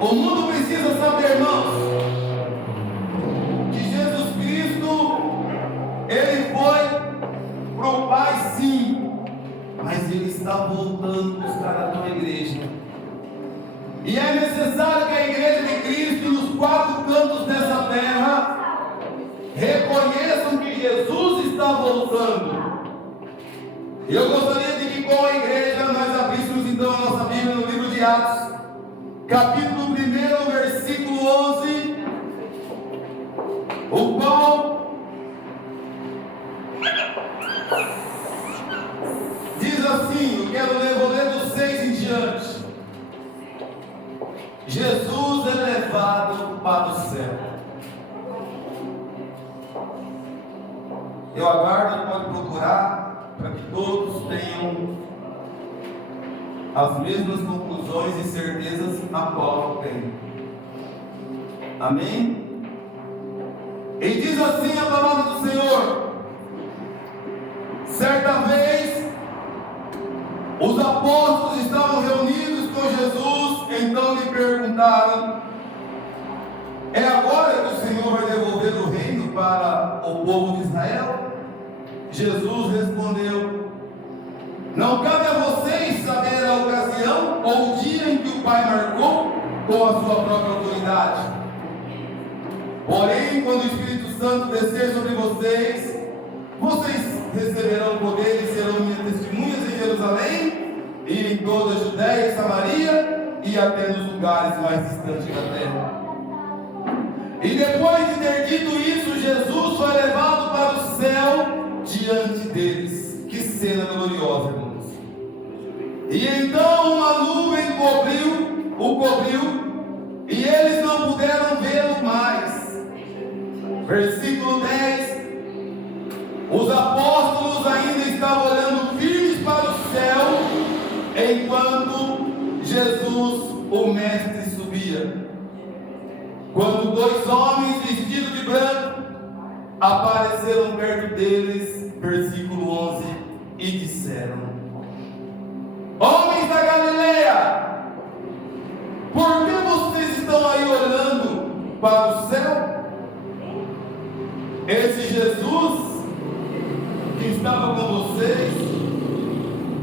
O mundo precisa saber, irmãos, que Jesus Cristo, Ele foi para o Pai, sim, mas Ele está voltando buscar a tua igreja. E é necessário que a igreja de Cristo, nos quatro cantos dessa terra, reconheçam que Jesus está voltando. Eu gostaria de que, com a igreja, nós abríssemos então a nossa Bíblia no livro de Atos, capítulo 1, versículo 11, o qual diz assim, vou ler do 6 em diante. Jesus é levado para o céu. Eu aguardo, pode procurar, para que todos tenham as mesmas conclusões e certezas a qual eu tenho. Amém? E diz assim a palavra do Senhor: certa vez, os apóstolos estavam reunidos com Jesus, então lhe perguntaram: é agora que o Senhor vai devolver o reino para o povo de Israel? Jesus respondeu: não cabe a vocês saber a ocasião ou o dia em que o Pai marcou com a sua própria autoridade. Porém, quando o Espírito Santo descer sobre vocês, vocês receberão poder e serão minhas testemunhas em Jerusalém, e em toda a Judéia e Samaria, e até nos lugares mais distantes da terra. E depois de ter dito isso, Jesus foi levado para o céu diante deles. Que cena gloriosa, irmãos! E então uma nuvem o cobriu, e eles não puderam vê-lo mais. Versículo 10: os apóstolos ainda estavam olhando firmes para o céu, enquanto Jesus, o Mestre, subia. Quando dois homens vestidos de branco apareceram perto deles, versículo 11, e disseram: homens da Galileia, por que vocês estão aí olhando para o céu? Esse Jesus que estava com vocês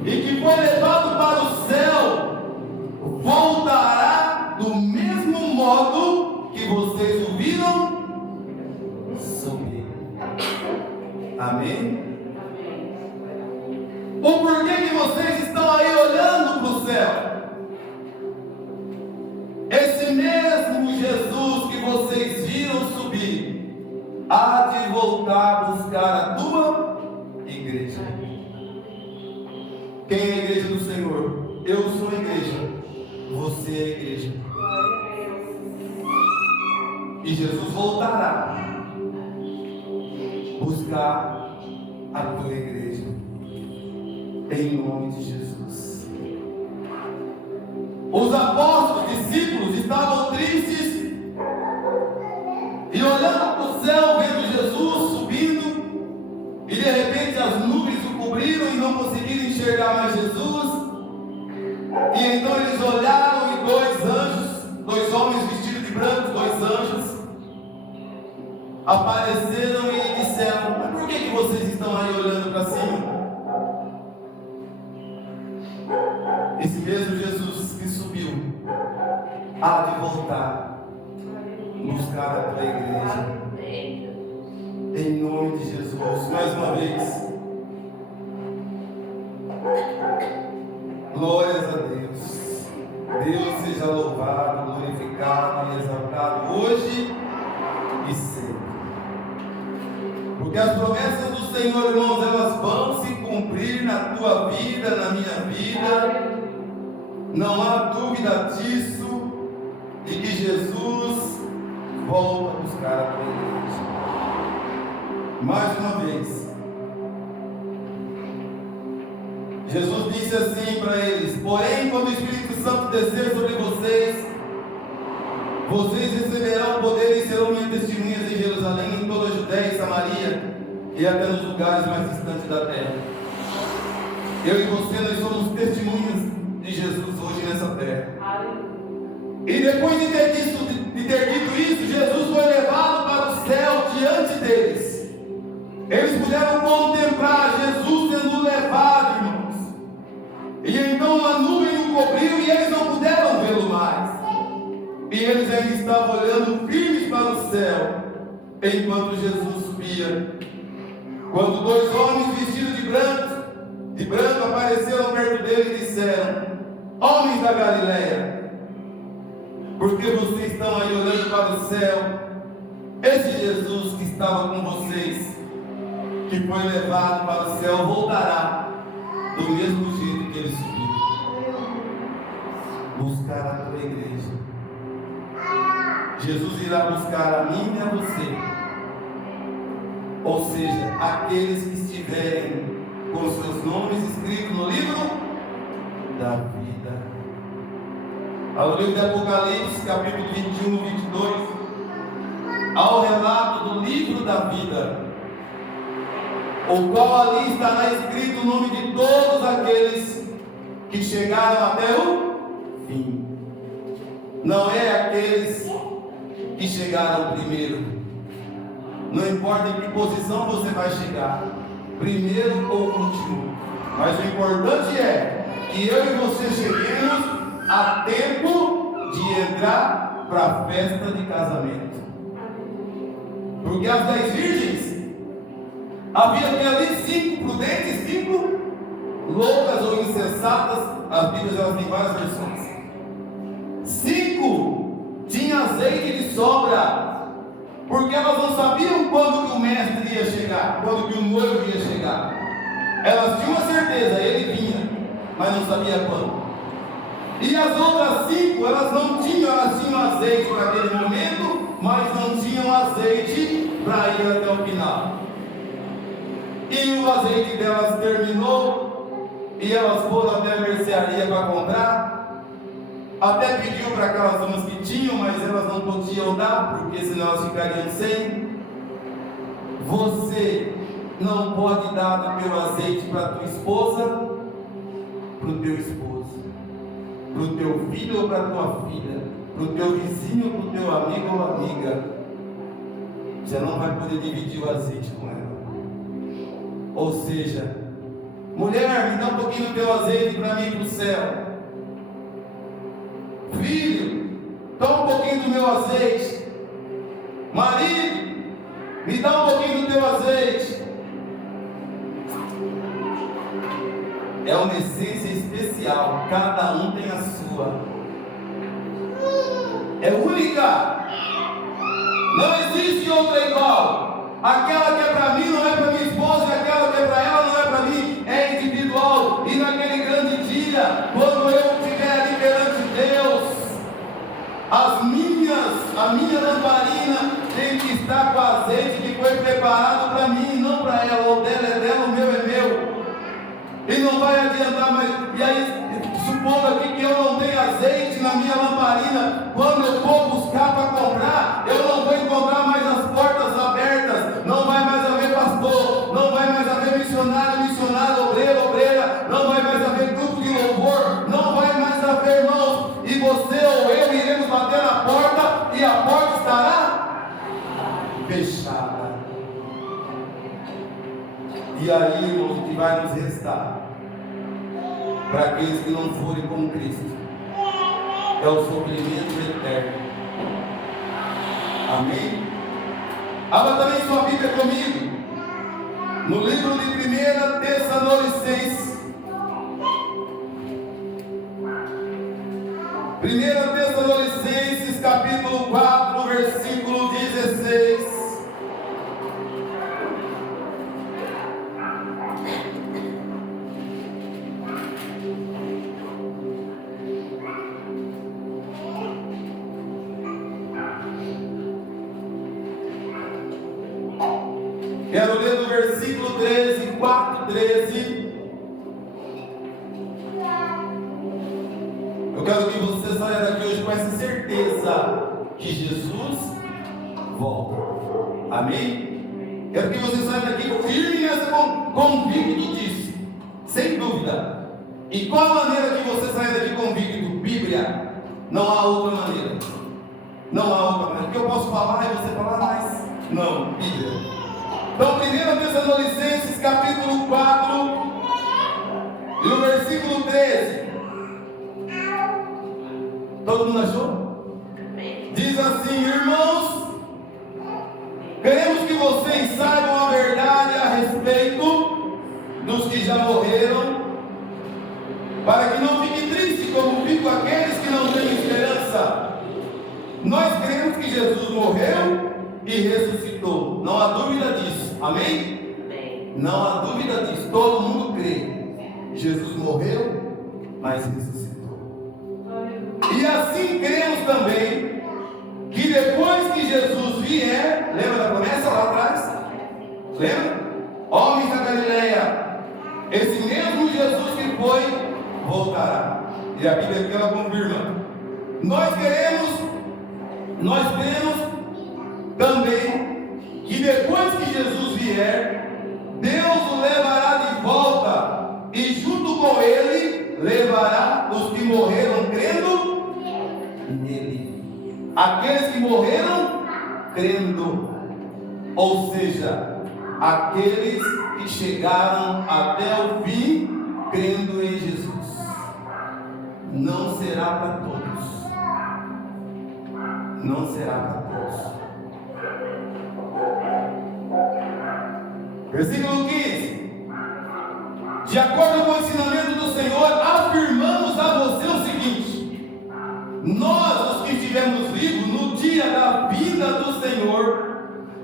e que foi levado para o céu voltará do mesmo modo que vocês o viram subir. Amém? O porquê que vocês estão aí olhando para o céu? Esse mesmo Jesus que vocês viram subir há de voltar a buscar a tua igreja. Quem é a igreja do Senhor? Eu sou a igreja. Você é a igreja. E Jesus voltará buscar a tua igreja. Em nome de Jesus. Os apóstolos, discípulos, estavam tristes e olhando para o céu, vendo Jesus subindo, e de repente as nuvens o cobriram e não conseguiram enxergar mais Jesus. E então eles olharam e dois homens vestidos de branco, dois anjos, apareceram e disseram: mas por que vocês estão aí olhando para cima? Esse mesmo Jesus que subiu há de voltar buscar a tua igreja. Em nome de Jesus, mais uma vez. Glórias a Deus. Deus seja louvado, glorificado e exaltado hoje e sempre. Porque as promessas do Senhor, irmãos, elas vão se cumprir na tua vida, na minha vida. Não há dúvida disso, de que Jesus volta a buscar a tua igreja. Mais uma vez, Jesus disse assim para eles: porém, quando o Espírito Santo descer sobre vocês, vocês receberão poder e serão minhas testemunhas em Jerusalém, em toda a Judéia e Samaria, e até nos lugares mais distantes da terra. Eu e você, nós somos testemunhas de Jesus hoje nessa terra. E depois de ter dito isso, Jesus foi levado para o céu diante deles. Eles puderam contemplar Jesus sendo levado, irmãos. E então uma nuvem o cobriu e eles não puderam vê-lo mais. E eles ainda estavam olhando firmes para o céu, enquanto Jesus subia. Quando dois homens vestidos de branco apareceram perto dele e disseram: homens da Galileia, por que vocês estão aí olhando para o céu? Esse Jesus que estava com vocês, que foi levado para o céu, voltará do mesmo jeito que ele subiu. Buscar a tua igreja. Jesus irá buscar a mim e a você. Ou seja, aqueles que estiverem com seus nomes escritos no livro da vida. Ao livro de Apocalipse, capítulo 21, 22, ao relato do livro da vida, o qual ali estará escrito o nome de todos aqueles que chegaram até o fim. Não é aqueles que chegaram primeiro. Não importa em que posição você vai chegar, primeiro ou último, mas o importante é que eu e você cheguemos a tempo de entrar para a festa de casamento. Porque as 10 virgens, havia ali 5 prudentes, 5 loucas ou insensatas. As Bíblias elas têm várias versões. 5 tinham azeite de sobra, porque elas não sabiam quando que o mestre ia chegar, quando que o noivo ia chegar. Elas tinham a certeza, ele vinha, mas não sabia quando. E as outras 5, elas tinham azeite para aquele momento, mas não tinham azeite para ir até o final. E o azeite delas terminou, e elas foram até a mercearia para comprar. Até pediu para aquelas umas que tinham, mas elas não podiam dar, porque senão elas ficariam sem. Você não pode dar do teu azeite para tua esposa, para o teu esposo, para o teu filho ou para a tua filha, para o teu vizinho ou para o teu amigo ou amiga. Você não vai poder dividir o azeite com ela. Ou seja, mulher, me dá um pouquinho do teu azeite para mim ir para o céu. Filho, toma um pouquinho do meu azeite. Marido, me dá um pouquinho do teu azeite. É uma essência especial, cada um tem a sua. É única. Não existe outra igual. Aquela que é para mim não é para minha esposa, aquela que é para ela não é para mim, é individual. E naquele grande dia, quando eu estiver ali perante Deus, a minha lamparina tem que estar com azeite que foi preparado para mim, não para ela. O dela é dela, o meu é meu. E não vai adiantar mais. E aí, supondo aqui que eu não tenho azeite na minha lamparina, quando eu for buscar para comprar, eu não vou encontrar mais as portas abertas. Não vai mais haver pastor, não vai mais haver missionário, obreiro, obreira, não vai mais haver grupo de louvor, não vai mais haver, irmãos. E você ou eu iremos bater na porta e a porta estará fechada. E aí, irmãos, o que vai nos restar para aqueles que não forem com Cristo é o sofrimento eterno. Amém? Abra também sua Bíblia comigo no livro de 1 Tessalonicenses. 1 Tessalonicenses capítulo 4, versículo 16. Quero ler do versículo 13, 4, 13. Eu quero que você saia daqui hoje com essa certeza que Jesus volta. Amém? Quero que você saia daqui firme nessa convicto disso, sem dúvida. E qual a maneira que você saia daqui convicto? Bíblia. Não há outra maneira. Não há outra maneira. O que eu posso falar e você falar mais? Não, Bíblia. Então, 1 Tessalonicenses capítulo 4 e o versículo 13. Todo mundo achou? Diz assim: irmãos, queremos que vocês saibam a verdade a respeito dos que já morreram, para que não fique triste como ficam aqueles que não têm esperança. Nós cremos que Jesus morreu e ressuscitou. Não há dúvida disso. Amém? Não há dúvida disso. Todo mundo crê. Jesus morreu, mas ressuscitou. E assim cremos também que depois que Jesus vier, lembra da promessa lá atrás? Lembra? Homens da Galileia, esse mesmo Jesus que foi, voltará. E a Bíblia aqui ela confirma. Nós cremos também que depois que Jesus vier, Deus o levará de volta e junto com ele levará os que morreram crendo nele. Aqueles que morreram crendo, ou seja, aqueles que chegaram até o fim crendo em Jesus. Não será para todos. Não será para todos. Versículo 15. De acordo com o ensinamento do Senhor, afirmamos a você o seguinte: nós, os que estivermos vivos no dia da vinda do Senhor,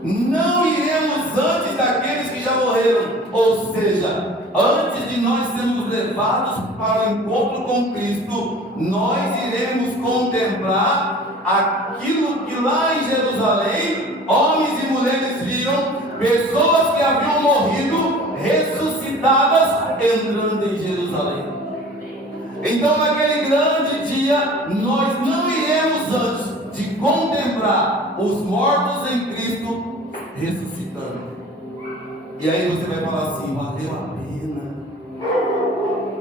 não iremos antes daqueles que já morreram. Ou seja, antes de nós sermos levados para o encontro com Cristo, nós iremos contemplar aquilo que lá em Jerusalém homens e mulheres viram, pessoas que haviam morrido ressuscitadas entrando em Jerusalém. Então naquele grande dia nós não iremos antes de contemplar os mortos em Cristo ressuscitando. E aí você vai falar assim: valeu a pena.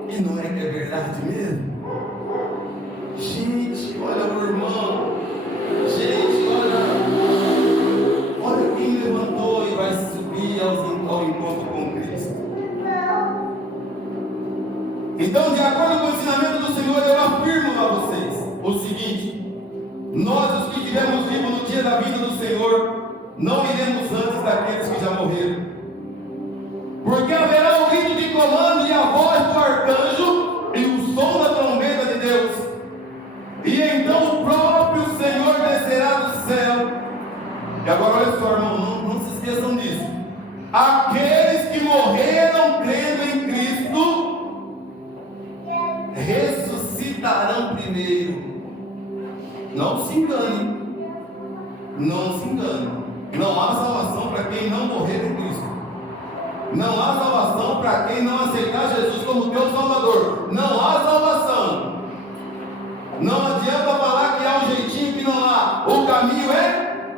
E não é que é verdade mesmo? Gente, olha o irmão. Gente, olha quem levantou e vai subir ao encontro com Cristo. Então, de acordo com o ensinamento do Senhor, eu afirmo a vocês o seguinte: nós, os que estivermos vivos no dia da vinda do Senhor, não iremos antes daqueles que já morreram. Porque haverá o grito de comando e a voz do arcanjo e o som da trombeta de Deus. E então o próprio Senhor descerá do céu. E agora olha só, irmão, não se esqueçam disso. Aqueles que morreram crendo em Cristo ressuscitarão primeiro. Não se engane. Não se engane. Não há salvação para quem não morrer em Cristo. Não há salvação para quem não aceitar Jesus como teu Salvador. Não há salvação. Não adianta falar que há um jeitinho que não há. O caminho é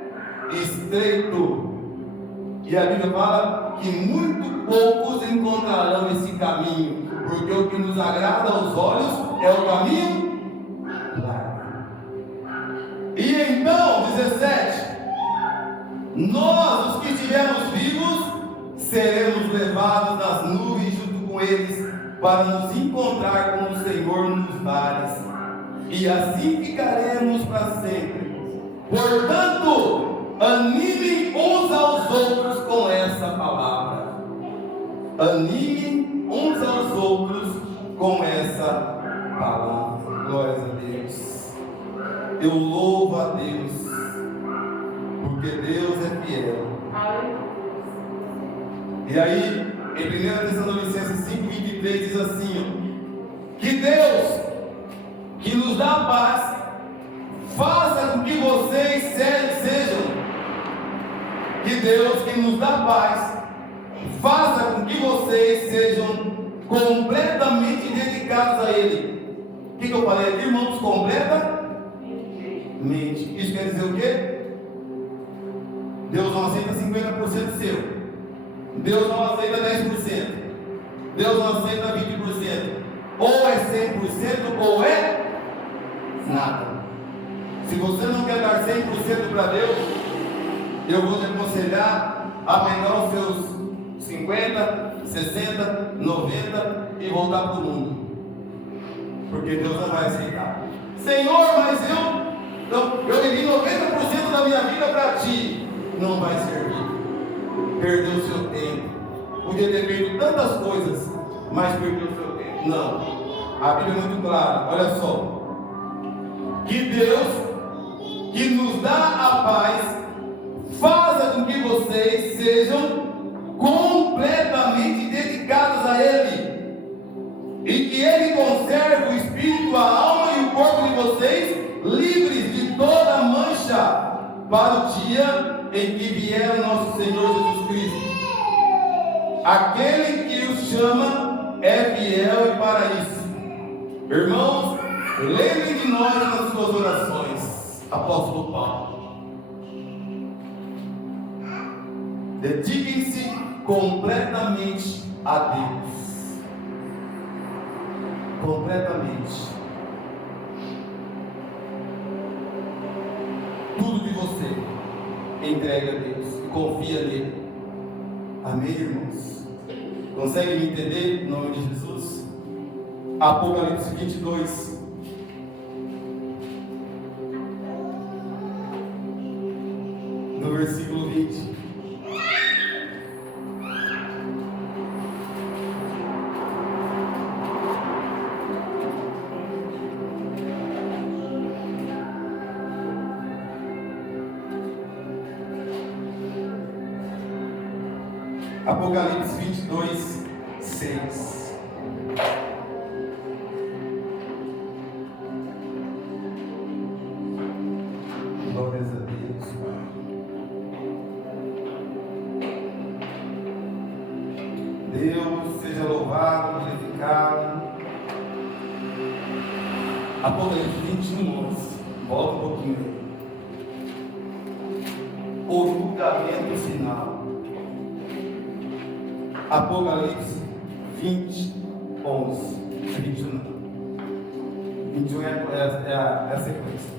estreito. E a Bíblia fala que muito poucos encontrarão esse caminho, porque o que nos agrada aos olhos é o caminho largo. E então, 17, nós, os que estivermos vivos, seremos levados nas nuvens junto com eles, para nos encontrar com o Senhor nos mares, e assim ficaremos para sempre. Portanto, animem uns aos outros com essa palavra. Animem uns aos outros com essa palavra. Glórias a Deus. Eu louvo a Deus, porque Deus é fiel. E aí, em 1 Tessalonicenses 5:23 diz assim: que Deus, que nos dá paz, faça com que vocês sejam, que Deus, que nos dá paz, faça com que vocês sejam completamente dedicados a Ele. O que eu falei aqui, irmãos? Completamente. Isso quer dizer o quê? Deus não aceita 50% seu. Deus não aceita 10%. Deus não aceita 20%. Ou é 100% ou é nada. você não quer dar 100% para Deus, eu vou te aconselhar a pegar os seus 50, 60, 90 e voltar para o mundo. Porque Deus não vai aceitar. Senhor, mas eu vivi 90% da minha vida para ti. Não vai servir. Perdeu o seu tempo. Podia ter feito tantas coisas, mas perdeu o seu tempo. Não. A Bíblia é muito clara. Olha só. Que Deus, que nos dá a paz, faça com que vocês sejam completamente dedicados a Ele. E que Ele conserve o espírito, a alma e o corpo de vocês livres de toda mancha para o dia em que vier nosso Senhor Jesus Cristo. Aquele que os chama é fiel e para isso. Irmãos, lembrem de nós nas suas orações. Apóstolo Paulo. Dediquem-se completamente a Deus. Completamente. Tudo de você entrega a Deus e confia nele. Amém, irmãos? Conseguem me entender em nome de Jesus? Apocalipse 22. No versículo 20. Apocalipse 22, 6. Glórias a Deus. Deus seja louvado, glorificado. Apocalipse 21, 11. Volta um pouquinho. O julgamento final. Apocalipse 20, 11. 21 é a sequência.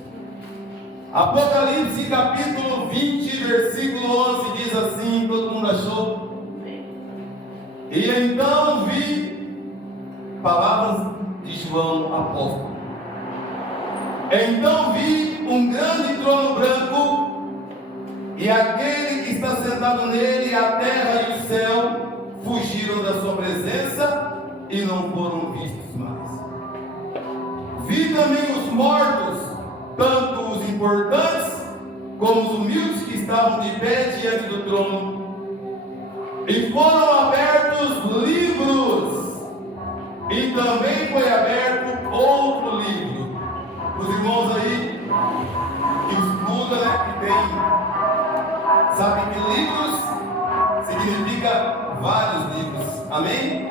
Apocalipse capítulo 20, versículo 11 diz assim: todo mundo achou? E então vi, palavras de João apóstolo. Então vi um grande trono branco, e aquele que está sentado nele, a terra e o céu fugiram da sua presença e não foram vistos mais. Vi também os mortos, tanto os importantes como os humildes que estavam de pé diante do trono, e foram abertos livros, e também foi aberto outro livro. Os irmãos aí que estudam, que tem, sabem que livros significa vários livros, amém?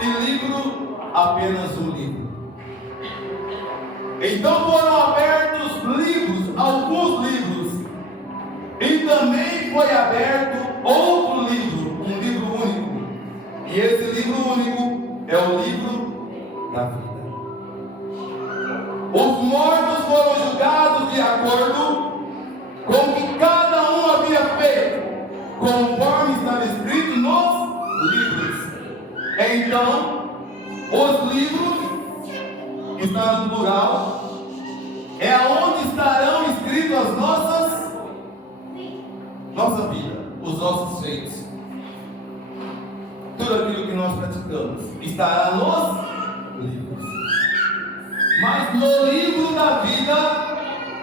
E livro, apenas um livro. Então foram abertos livros, alguns livros, e também foi aberto outro livro, um livro único. E esse livro único é o livro da vida. Os mortos foram julgados de acordo com o que cada um havia feito, conforme está escrito nos livros. Então, os livros, que está no plural, é onde estarão escritos as nossa vida, os nossos feitos. Tudo aquilo que nós praticamos estará nos livros. Mas no livro da vida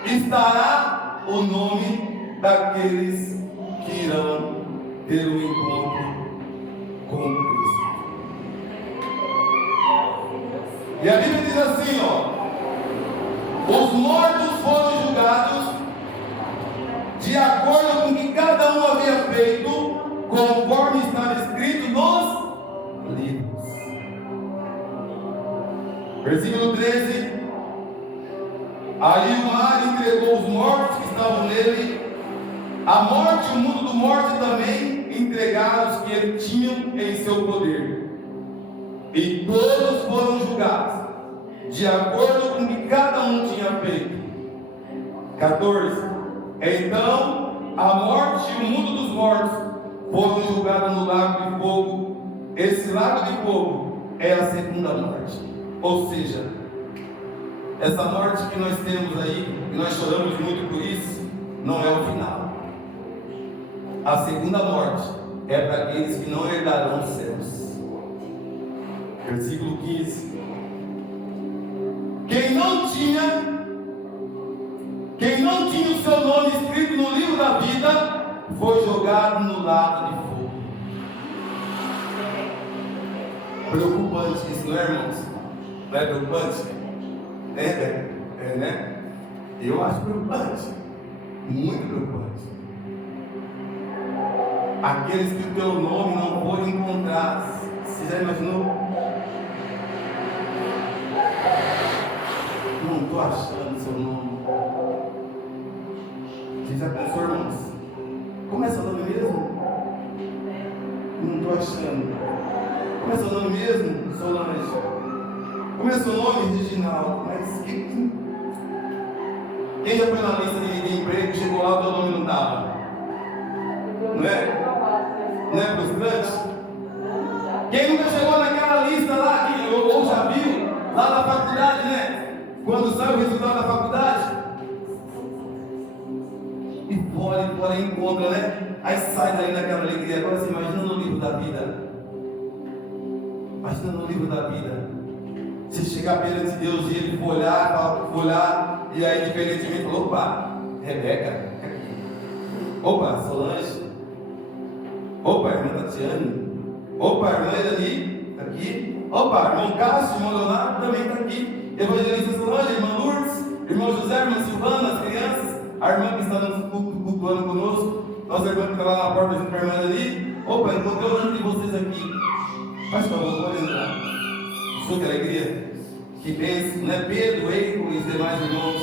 estará o nome daqueles que irão ter um encontro com Cristo. E a Bíblia diz assim, os mortos foram julgados de acordo com o que cada um havia feito, conforme estava escrito nos livros. Versículo 13. Aí o mar entregou os mortos que estavam nele, a morte e o mundo do morto também entregaram os que ele tinha em seu poder. E todos foram julgados de acordo com o que cada um tinha feito. 14. Então a morte e o mundo dos mortos foram julgados no lago de fogo. Esse lago de fogo é a segunda morte. Ou seja, essa morte que nós temos aí, e nós choramos muito por isso, não é o final. A segunda morte é para aqueles que não herdarão os céus. Versículo 15. Quem não tinha o seu nome escrito no livro da vida foi jogado no lago de fogo. Preocupante isso, não é, irmãos? Não é preocupante? Né? Eu acho preocupante. Muito preocupante. Aqueles que o teu nome não foram encontrados. Você já imaginou? Não estou achando seu nome. Você já pensou, irmãos? Como é seu nome mesmo? Não estou achando. Como é seu nome mesmo, Solange? Como é seu nome, Reginaldo? Mas quem já foi na lista de emprego, chegou lá, o teu nome não estava? Não é? Não é frustrante? Quem nunca chegou naquela lista lá, ou já viu, lá na faculdade, né? Quando sai o resultado da faculdade, e fora encontra, né? Aí sai daí naquela alegria. Agora você imagina no livro da vida. Imagina no livro da vida. Você chegar perante Deus e ele for olhar, e aí diferentemente falou: opa, Rebeca, opa, Solange, opa, irmã Tatiane, opa, irmã Elani, está aqui, opa, irmão Cássio, irmão Leonardo também está aqui, evangelista Solange, irmã Lourdes, irmão José, irmã Silvana, as crianças, a irmã que está nos cultuando conosco, nossa irmã que está lá na porta junto com a irmã ali. Opa, encontrei o nome de vocês aqui. Faz favor, pode entrar. Escuta que alegria, que bênção, né? Pedro, Eico e os demais irmãos.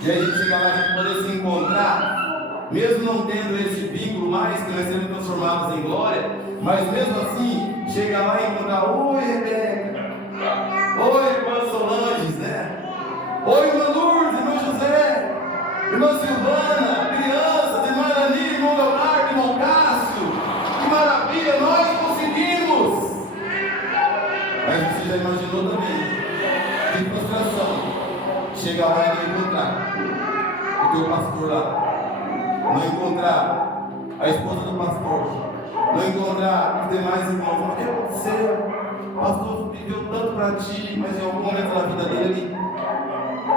E aí a gente chega lá e a gente poder se encontrar, mesmo não tendo esse vínculo mais, que nós seremos transformados em glória, mas mesmo assim, chega lá e encontrar: oi, Rebeca, oi, irmã Solange, né? Oi, irmã Lourdes, irmão José, irmã Silvana, crianças, irmã Elani, irmão Leonardo, irmão Cássio. Que maravilha, nós conseguimos! Mas você já imaginou também que frustração chegar lá e não encontrar o teu pastor lá, não encontrar a esposa do pastor, não encontrar os demais irmãos. O que aconteceu? O pastor viveu tanto para ti, mas em algum momento da vida dele,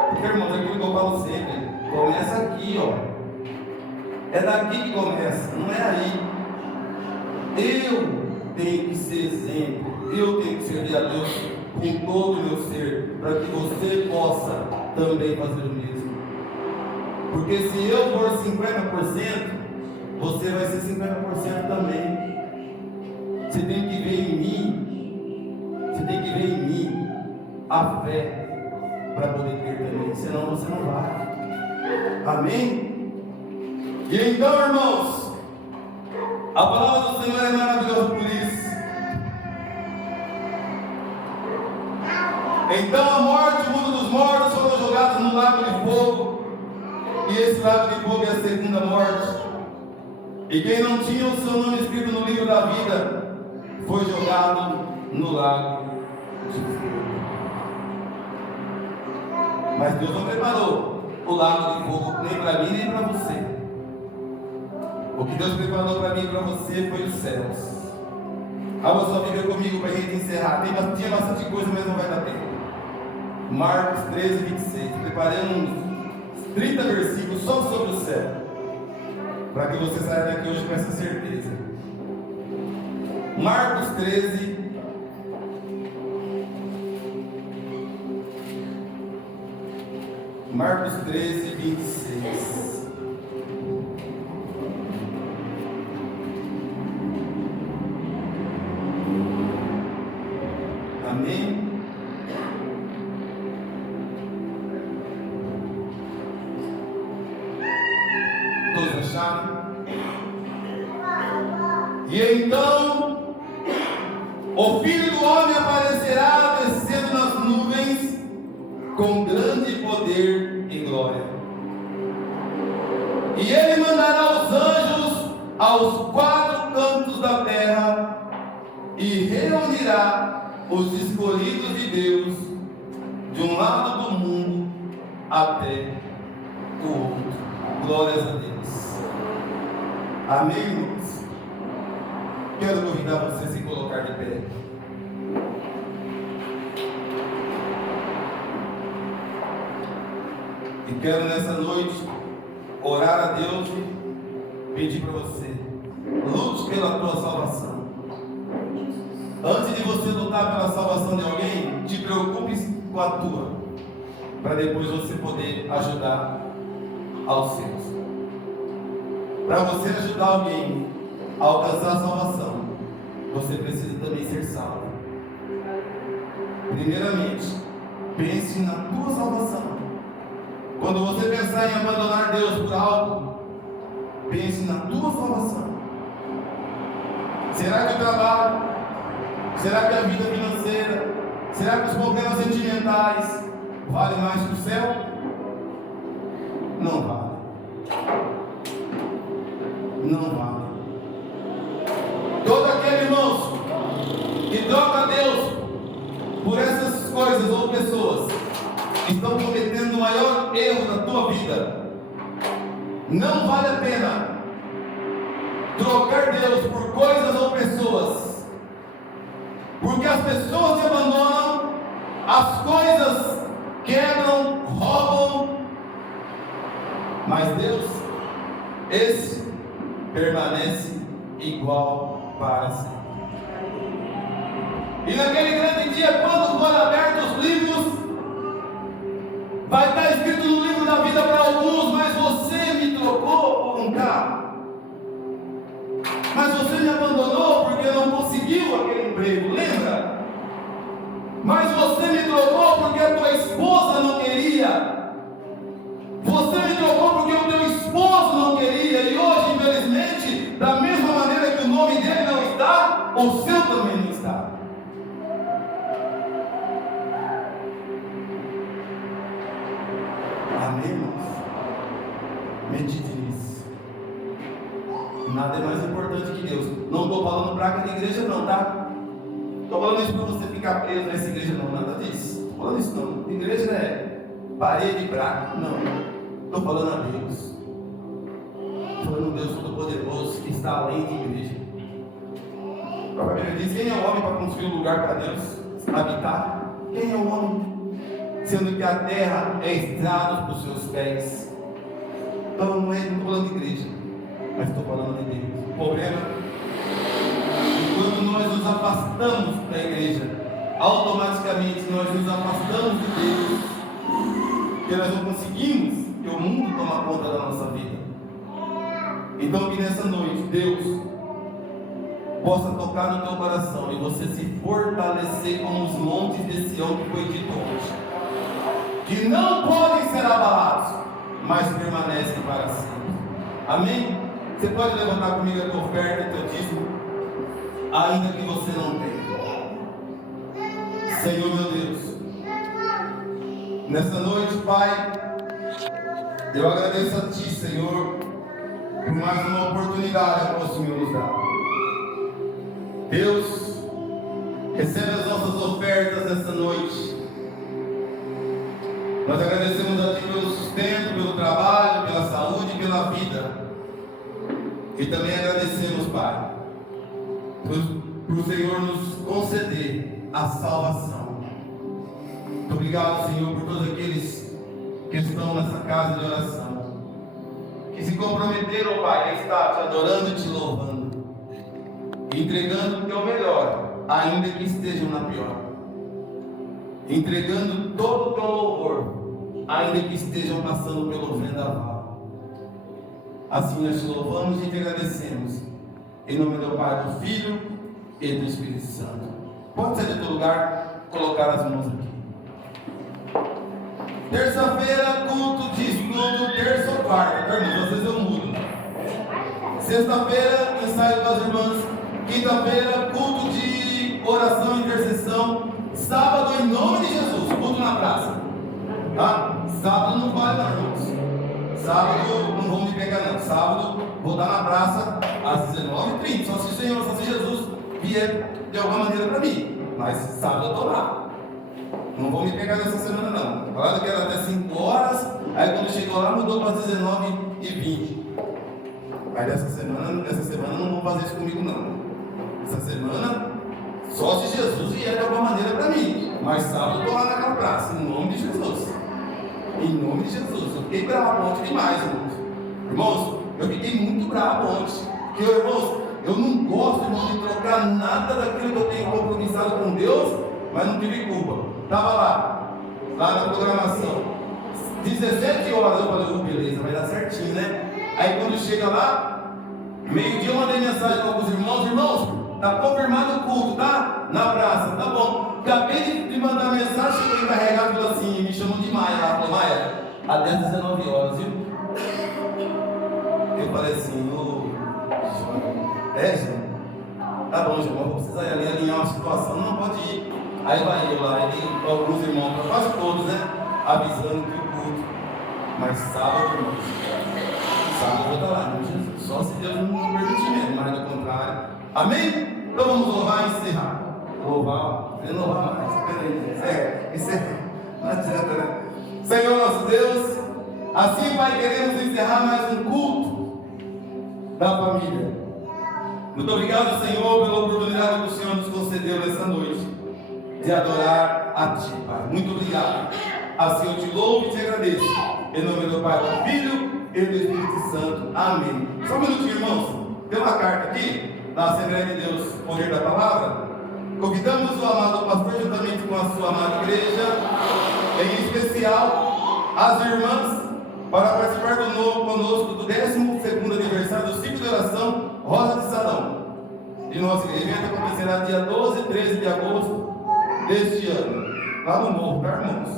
porque, irmãos, é aquilo que eu falo sempre, começa aqui, ó. É daqui que começa, não é aí. Eu tenho que ser exemplo, eu tenho que servir a Deus com todo o meu ser, para que você possa também fazer o mesmo. Porque se eu for 50%, você vai ser 50% também. Você tem que ver em mim, a fé, para poder ter também, senão você não vai. Amém? E então, irmãos, a palavra do Senhor é maravilhosa por isso. Então a morte, o mundo dos mortos foram jogados no lago de fogo. E esse lago de fogo é a segunda morte. E quem não tinha o seu nome escrito no livro da vida foi jogado no lago de fogo. Mas Deus não preparou o lago de fogo nem para mim nem para você. O que Deus preparou para mim e para você foi os céus. Abra sua Bíblia comigo para a gente encerrar. Tinha bastante coisa, mas não vai dar tempo. Marcos 13, 26. Preparei uns 30 versículos só sobre o céu, para que você saia daqui hoje com essa certeza. Marcos 13. Marcos 13, 26. Amém? Todos acharam? E então o Filho do Homem aparecerá descendo nas nuvens com grande poder e glória. aos quatro cantos da terra e reunirá os escolhidos de Deus de um lado do mundo até o outro. Glórias a Deus. Amém, irmãos? Quero convidar você a se colocar de pé. E quero nessa noite orar a Deus e pedir para você: lute pela tua salvação. Antes de você lutar pela salvação de alguém, te preocupe com a tua, para depois você poder ajudar aos seus. Para você ajudar alguém a alcançar a salvação, você precisa também ser salvo. Primeiramente, pense na tua salvação. Quando você pensar em abandonar Deus por algo, pense na tua salvação. Será que o trabalho, será que a vida financeira, será que os problemas sentimentais valem mais que o céu? Não vale. Não vale. Todo aquele irmão que troca Deus por essas coisas ou pessoas estão cometendo o maior erro da tua vida. Não vale a pena trocar Deus por coisas ou pessoas, porque as pessoas te abandonam, as coisas quebram, roubam, mas Deus, esse permanece igual para sempre. E naquele grande dia, quando forem abertos os livros, vai estar escrito no livro da vida para alguns: mas você me trocou por um carro, mas você me abandonou porque não conseguiu aquele emprego, lembra? Mas você me trocou porque a tua esposa não queria, você me trocou porque o teu esposo não queria. E hoje, infelizmente, da mesma maneira que o nome dele não está, o seu também não está. Amém, irmãos? Medite nisso. Nada é mais importante que Deus. Não estou falando praga de igreja não, tá? Estou falando isso para você ficar preso nessa igreja não, nada disso. Estou falando isso não. Igreja não é parede de praga, não. Estou falando a Deus. Estou falando a Deus Todo-Poderoso que está além de igreja. A Bíblia diz: quem é o homem para construir um lugar para Deus habitar? Quem é o homem? Sendo que a terra é estrada para os seus pés. Então não estou falando de igreja, mas estou falando de Deus. O problema é que quando nós nos afastamos da igreja, automaticamente nós nos afastamos de Deus, porque nós não conseguimos que o mundo tome conta da nossa vida. Então que nessa noite Deus possa tocar no teu coração e você se fortalecer como os montes de Sião que foi dito hoje, que não podem ser abalados, mas permanecem para sempre. Amém? Você pode levantar comigo a tua oferta, teu dízimo, ainda que você não tenha. Senhor meu Deus, nessa noite, Pai, eu agradeço a Ti, Senhor, por mais uma oportunidade que o Senhor nos dá. Deus, recebe as nossas ofertas nessa noite. Nós agradecemos a Ti pelo sustento, pelo trabalho, pela saúde, pela vida. E também agradecemos, Pai, por o Senhor nos conceder a salvação. Muito obrigado, Senhor, por todos aqueles que estão nessa casa de oração, que se comprometeram, Pai, a estar Te adorando e Te louvando, entregando o Teu melhor, ainda que estejam na pior, entregando todo o Teu louvor, ainda que estejam passando pelo vendaval. Assim nós Te louvamos e Te agradecemos, em nome do Pai, do Filho e do Espírito Santo. Pode sair do teu lugar, colocar as mãos aqui. Terça-feira, culto de estudo, terça ou quarta, às vezes eu mudo. Sexta-feira, ensaio com as irmãs. Quinta-feira, culto de oração e intercessão. Sábado, em nome de Jesus, culto na praça. Tá? Sábado não vale não, irmãos. Sábado não vão me pegar não. Sábado vou estar na praça às 19h30. Só se o Senhor, só se Jesus vier de alguma maneira para mim. Mas sábado eu estou lá. Não vão me pegar nessa semana não. Falaram que era até 5 horas. Aí quando chegou lá mudou para 19h20. Mas essa semana não vão fazer isso comigo não. Essa semana, só se Jesus vier de alguma maneira para mim. Mas sábado eu estou lá naquela praça, em nome de Jesus. Em nome de Jesus. Eu fiquei bravo ontem demais, irmãos. Irmãos, eu fiquei muito bravo ontem. Porque, irmãos, eu não gosto, irmão, de trocar nada daquilo que eu tenho compromissado com Deus, mas não tive culpa. Estava lá na programação. 17 horas eu falei, beleza, vai dar certinho, né? Aí quando chega lá, meio-dia eu mandei mensagem para alguns irmãos, tá confirmado o culto, tá? Na praça, tá bom. Acabei de mandar mensagem, chegou encarregado, falou assim, me chamou de Maia. Ela falou, Maia, até às 19 horas, viu? Eu falei assim, João, tá bom, João, vou precisar ali alinhar uma situação, não pode ir. Aí vai eu lá, e alguns irmãos, quase todos, né? Avisando que o culto. Mas sábado, irmãos, sábado eu vou estar lá, meu Jesus. Só se Deus não permitir mesmo, mas do contrário. Amém? Então vamos louvar e encerrar. Louvar mais. Isso não adianta, né? Senhor nosso Deus, assim, Pai, queremos encerrar mais um culto da família. Muito obrigado, Senhor, pela oportunidade que o Senhor nos concedeu nessa noite de adorar a Ti, Pai. Muito obrigado. Assim eu te louvo e te agradeço. Em nome do Pai, do Filho e do Espírito Santo. Amém. Só um minutinho, irmãos. Tem uma carta aqui da Assembleia de Deus, Poder da Palavra. Convidamos o amado pastor, juntamente com a sua amada igreja, em especial as irmãs, para participar conosco do 12º aniversário do ciclo de oração Rosa de Salão. E nosso evento acontecerá dia 12 e 13 de agosto deste ano, lá no Morro, tá, irmãos?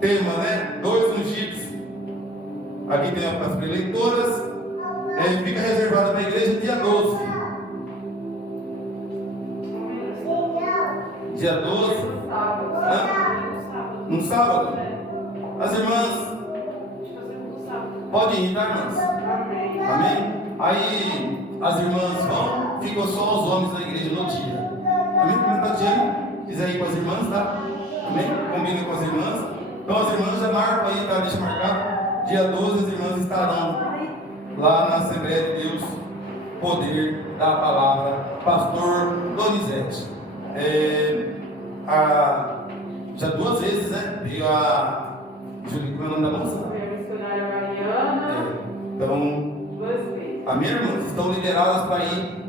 Tema, né? 2 ungidos. Aqui tem as preleitoras. Fica reservado para a igreja dia 12. Dia 12. No sábado? As irmãs podem ir, tá, irmãs? Amém? Aí as irmãs vão, ficam só os homens na igreja no dia. Amém? Como está dizendo? Quiser ir com as irmãs, tá? Amém? Combina com as irmãs. Então as irmãs já marcam aí, tá? Deixa marcar. Dia 12 as irmãs estarão lá na Assembleia de Deus, Poder da Palavra, Pastor Donizete. Já 2 vezes, né? Veio a Júlia, como é o nome da moça? A missionária Mariana. Então, 2 vezes. as minhas irmãs estão liberadas para ir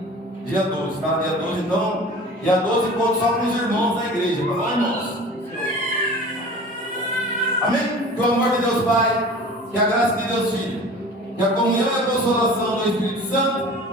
dia 12, tá? Dia 12, então, dia 12 conto só com os irmãos da igreja, tá bom, irmãos? Amém? Que o amor de Deus Pai, que a graça de Deus Filho, que a comunhão e a consolação do Espírito Santo